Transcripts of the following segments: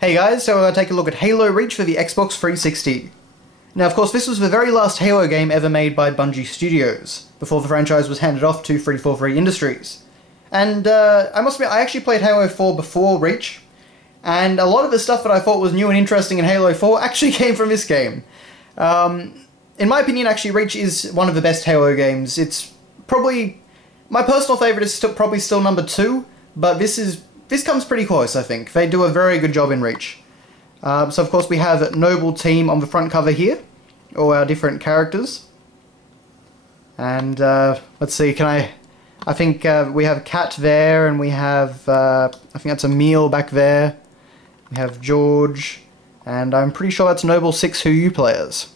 Hey guys, so we're going to take a look at Halo Reach for the Xbox 360. Now of course this was the very last Halo game ever made by Bungie Studios, before the franchise was handed off to 343 Industries. And I must admit, I actually played Halo 4 before Reach, and a lot of the stuff that I thought was new and interesting in Halo 4 actually came from this game. In my opinion, actually, Reach is one of the best Halo games. It's probably... my personal favourite is probably still number 2, but this comes pretty close, I think. They do a very good job in Reach. So of course we have Noble Team on the front cover here, all our different characters. And let's see, I think we have Kat there, and we have, I think that's Emil back there. We have George, and I'm pretty sure that's Noble 6 Who You players.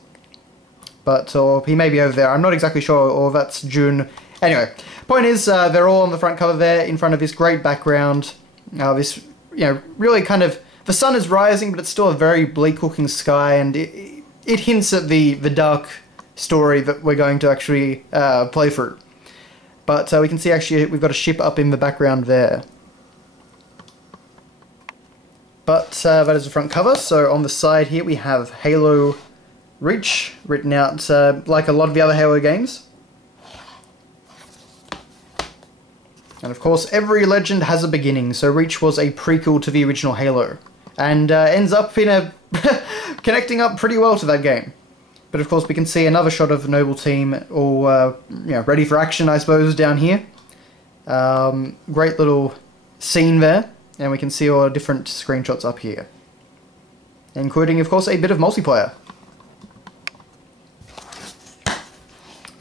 But, or he may be over there, I'm not exactly sure, or that's June. Anyway, point is, they're all on the front cover there, in front of this great background. This, really kind of, the sun is rising, but it's still a very bleak looking sky, and it hints at the dark story that we're going to actually play through. But we can see actually we've got a ship up in the background there. But that is the front cover, so on the side here we have Halo Reach written out like a lot of the other Halo games. And of course, every legend has a beginning, so Reach was a prequel to the original Halo, and ends up in a connecting up pretty well to that game. But of course, we can see another shot of Noble Team, all ready for action, I suppose, down here. Great little scene there, and we can see all the different screenshots up here, including, of course, a bit of multiplayer.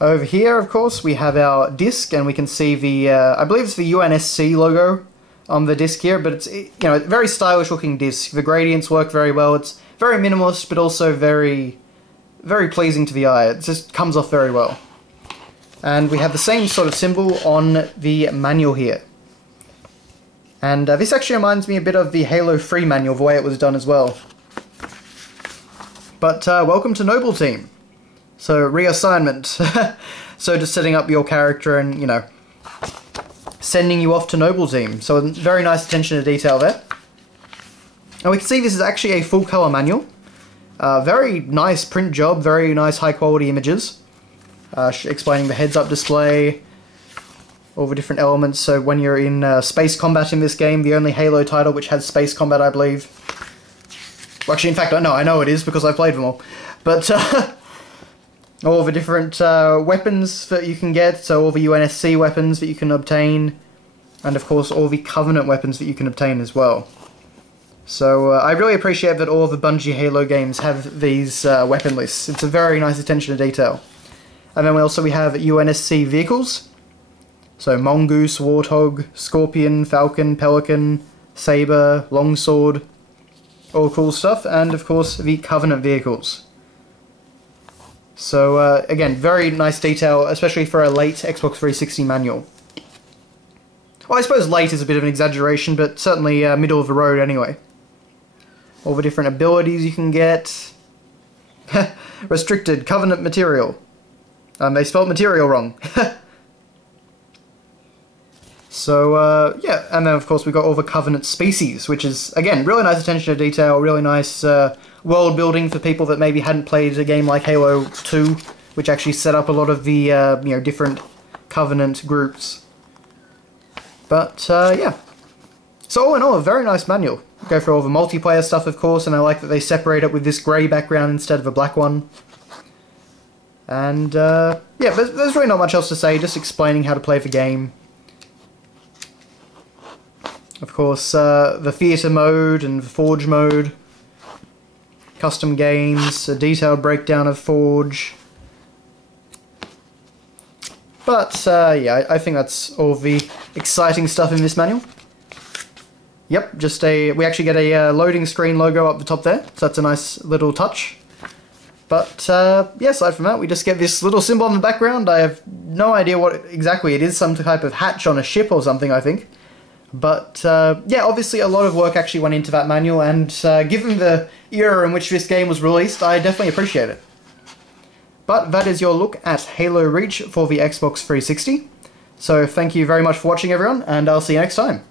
Over here, of course, we have our disc, and we can see the, I believe it's the UNSC logo on the disc here, but it's, a very stylish looking disc. The gradients work very well. It's very minimalist, but also very, very pleasing to the eye. It just comes off very well. And we have the same sort of symbol on the manual here. And this actually reminds me a bit of the Halo 3 manual, the way it was done as well. But welcome to Noble Team. So, reassignment. So just setting up your character and, sending you off to Noble Team. So very nice attention to detail there. And we can see this is actually a full colour manual. Very nice print job, very nice high quality images. Explaining the heads up display, all the different elements. So when you're in space combat in this game, the only Halo title which has space combat, I believe. Well, actually, in fact, I know it is because I played them all. But all the different weapons that you can get, so all the UNSC weapons that you can obtain, and of course all the Covenant weapons that you can obtain as well. So I really appreciate that all the Bungie Halo games have these weapon lists. It's a very nice attention to detail. And then we have UNSC vehicles. So Mongoose, Warthog, Scorpion, Falcon, Pelican, Saber, Longsword, all cool stuff, and of course the Covenant vehicles. So again, very nice detail, especially for a late Xbox 360 manual. Well, I suppose late is a bit of an exaggeration, but certainly middle of the road anyway. All the different abilities you can get. Restricted Covenant material. They spelled material wrong. So, yeah, and then of course we've got all the Covenant species, which is, again, really nice attention to detail, really nice world building for people that maybe hadn't played a game like Halo 2, which actually set up a lot of the, different Covenant groups. But, yeah. So all in all, a very nice manual. Go for all the multiplayer stuff, of course, and I like that they separate it with this grey background instead of a black one. And, yeah, there's really not much else to say, just explaining how to play the game. Of course, the theatre mode and the Forge mode, custom games, a detailed breakdown of Forge. But, yeah, I think that's all the exciting stuff in this manual. Yep, we actually get a loading screen logo up the top there, so that's a nice little touch. But, yeah, aside from that, we just get this little symbol in the background. I have no idea what exactly it is, some type of hatch on a ship or something, I think. But, yeah, obviously a lot of work actually went into that manual, and given the era in which this game was released, I definitely appreciate it. But that is your look at Halo Reach for the Xbox 360. So thank you very much for watching, everyone, and I'll see you next time.